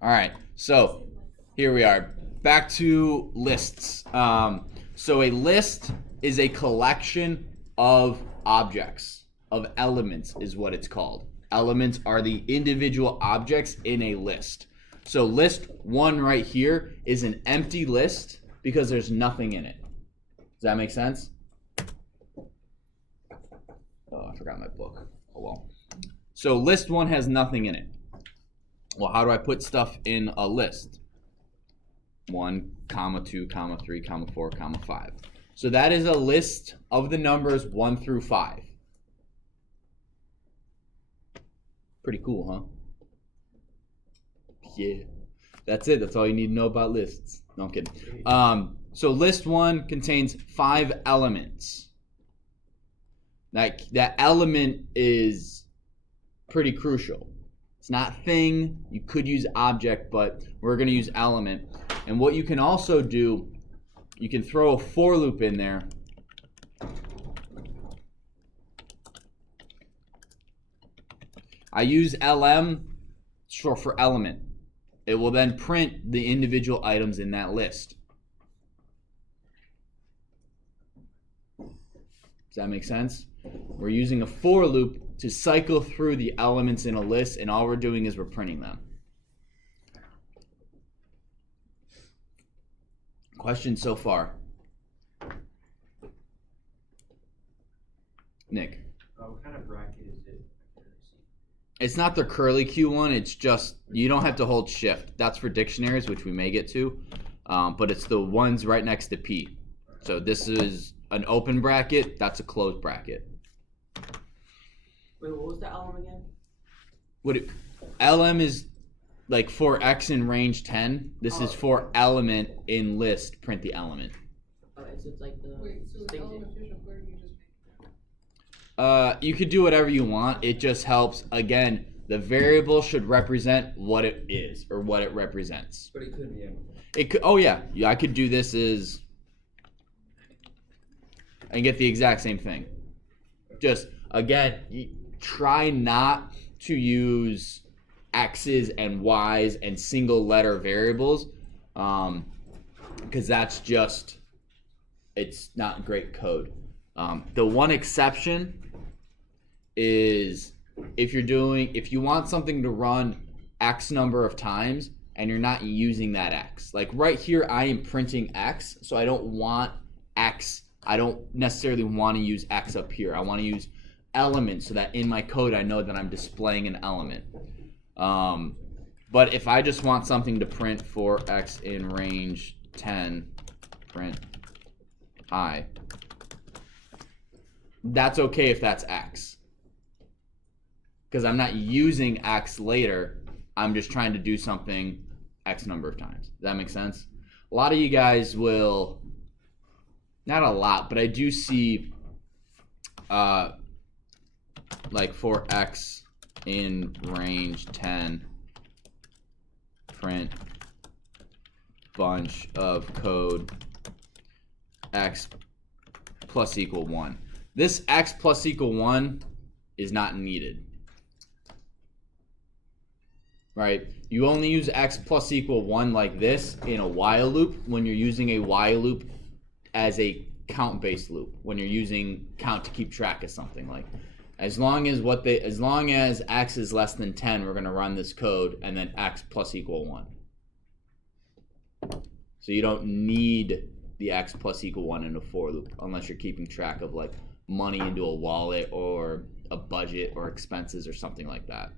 All right, so here we are. Back to lists. So a list is a collection of objects, of elements is what it's called. Elements are the individual objects in a list. So list one right here is an empty list because there's nothing in it. Does that make sense? Oh, I forgot my book. Oh well. So list one has nothing in it. Well, how do I put stuff in a list? 1, 2, 3, 4, 5. So that is a list of the numbers 1 through 5. Pretty cool, huh? Yeah. That's it. That's all you need to know about lists. No, I'm kidding. So list 1 contains 5 elements. That element is pretty crucial. It's not thing. You could use object, but we're going to use element. And what you can also do, you can throw a for loop in there. I use LM for element. It will then print the individual items in that list. Does that make sense? We're using a for loop to cycle through the elements in a list, and all we're doing is we're printing them. Questions so far? Nick? What kind of bracket is it? It's not the curly Q one. It's just, you don't have to hold shift. That's for dictionaries, which we may get to. But it's the ones right next to P. So this is an open bracket. That's a closed bracket. Wait, what was the element again? LM is like for X in range 10. This is for element in list. Print the element. Okay, so it's like the So it's things element in- fusion, where do you just make it? You could do whatever you want. It just helps. Again, the variable should represent what it is or what it represents. But it could be anything. It could. Oh yeah, I could do this as and get the exact same thing. Just again, try not to use X's and Y's and single letter variables, because that's just, it's not great code. The one exception is if you want something to run X number of times and you're not using that X. Like right here, I am printing X, so I don't want X. I don't necessarily want to use X up here. I want to use element so that in my code I know that I'm displaying an element. But if I just want something to print for X in range 10, print I, that's okay if that's X. Because I'm not using X later. I'm just trying to do something X number of times. Does that make sense? A lot of you guys will, not a lot, but I do see like for X in range 10, print bunch of code X plus equal 1. This X plus equal 1 is not needed. Right? You only use X plus equal 1 like this in a while loop when you're using a while loop as a count-based loop. When you're using count to keep track of something, like as long as X is less than 10, we're gonna run this code and then X plus equal 1. So you don't need the X plus equal 1 in a for loop unless you're keeping track of like money into a wallet or a budget or expenses or something like that.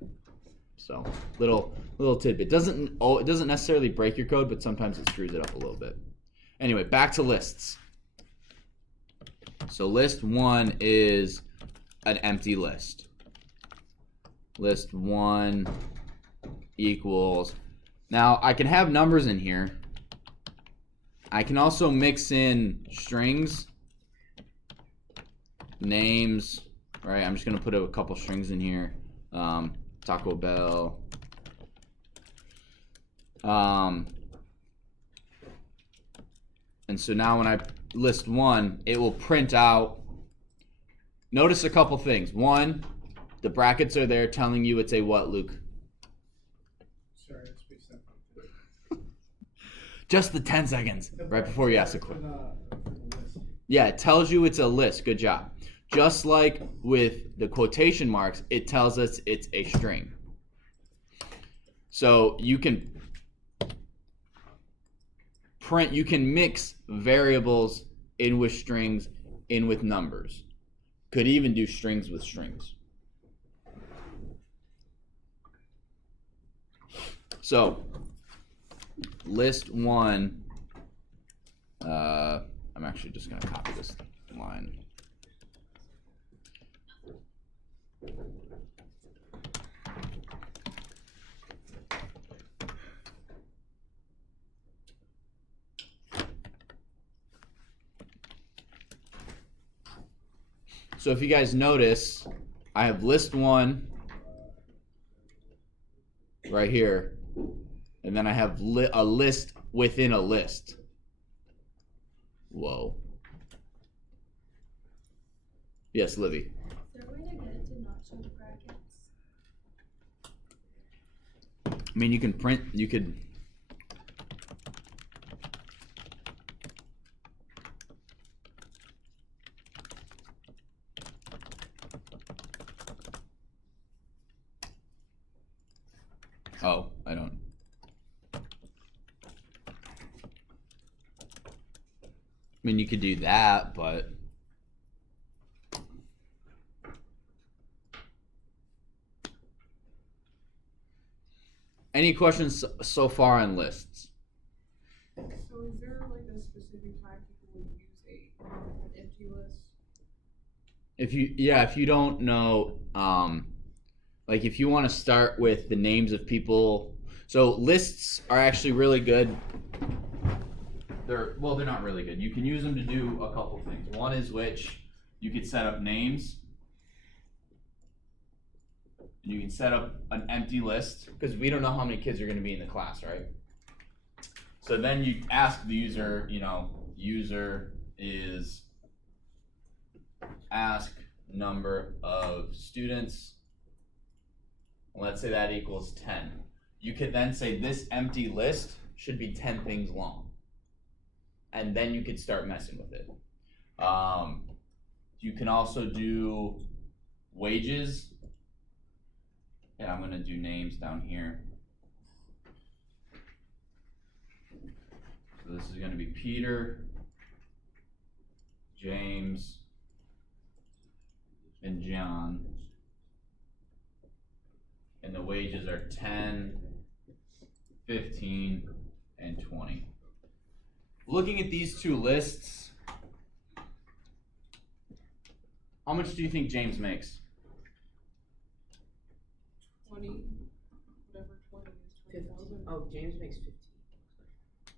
So little tidbit. It doesn't necessarily break your code, but sometimes it screws it up a little bit. Anyway, back to lists. So list 1 is an empty list. List 1 equals. Now I can have numbers in here. I can also mix in strings, names, right? I'm just gonna put a couple strings in here. Taco Bell. And so now when I list 1, it will print out. Notice a couple things. 1, the brackets are there telling you it's a what, Luke? Sorry, it's pretty simple. Just the 10 seconds right before you ask the question. For the list. Yeah, it tells you it's a list. Good job. Just like with the quotation marks, it tells us it's a string. So you can mix variables in with strings, in with numbers. Could even do strings with strings. So, list one, I'm actually just going to copy this line. So if you guys notice, I have list one right here, and then I have a list within a list. Whoa. Yes, Livy. Is there a way to get it to not show the brackets? I mean, you can print, you could. Oh, I don't. I mean, you could do that, but. Any questions so far on lists? So is there like a specific time people would use an empty list? If you don't know, like if you want to start with the names of people, so lists are actually really good. They're not really good. You can use them to do a couple things. One is which you could set up names. You can set up an empty list because we don't know how many kids are going to be in the class, right? So then you ask the user, user is ask number of students. Let's say that equals 10. You could then say this empty list should be 10 things long. And then you could start messing with it. You can also do wages. Yeah, I'm gonna do names down here. So this is gonna be Peter, James, and John. And the wages are 10, 15, and 20. Looking at these two lists, how much do you think James makes? 20, whatever 20 is, 20,000. Oh, James makes 15.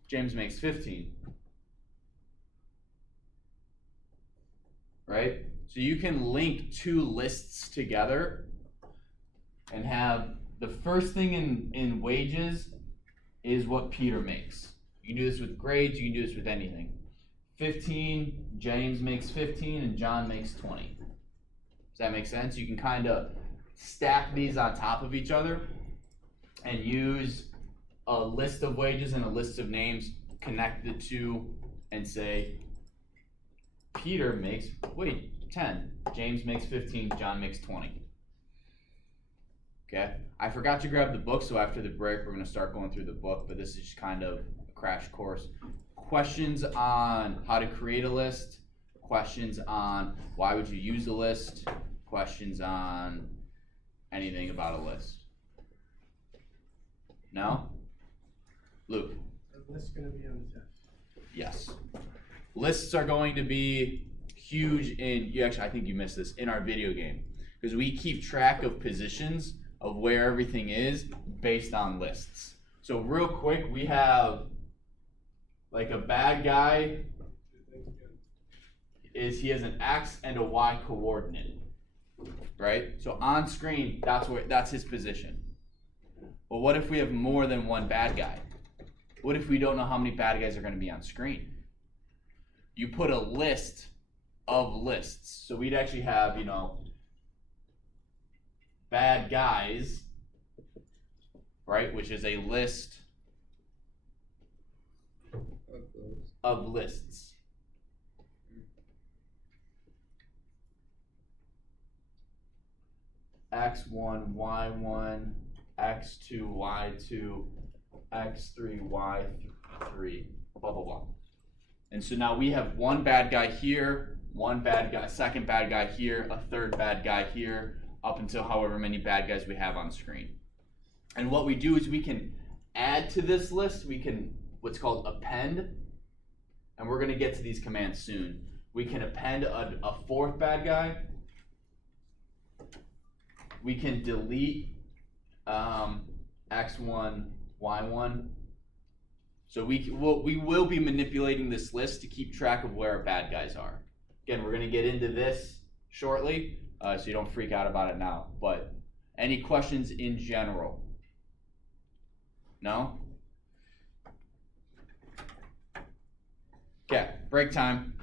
James makes 15. Right? So you can link two lists together and have the first thing in wages is what Peter makes. You can do this with grades, you can do this with anything. 15, James makes 15, and John makes 20. Does that make sense? You can kind of stack these on top of each other and use a list of wages and a list of names, connect the two, and say Peter makes 10, James makes 15, John makes 20. Okay, I forgot to grab the book, so after the break we're going to start going through the book, but this is just kind of a crash course. Questions on how to create a list, questions on why would you use a list, questions on anything about a list. No? Luke? Is this going to be on the test? Yes. Lists are going to be huge I think you missed this, in our video game. Because we keep track of positions of where everything is based on lists. So real quick, we have like a bad guy he has an X and a Y coordinate. Right? So on screen, that's his position. Well, what if we have more than one bad guy? What if we don't know how many bad guys are going to be on screen? You put a list of lists. So we'd actually have, bad guys, right, which is a list of lists. X1, Y1, X2, Y2, X3, Y3, blah, blah, blah. And so now we have one bad guy here, one bad guy, second bad guy here, a third bad guy here, up until however many bad guys we have on screen. And what we do is we can add to this list, we can what's called append, and we're gonna get to these commands soon. We can append a fourth bad guy. We can delete X1, Y1. So we will be manipulating this list to keep track of where our bad guys are. Again, we're going to get into this shortly, so you don't freak out about it now. But any questions in general? No? Okay, break time.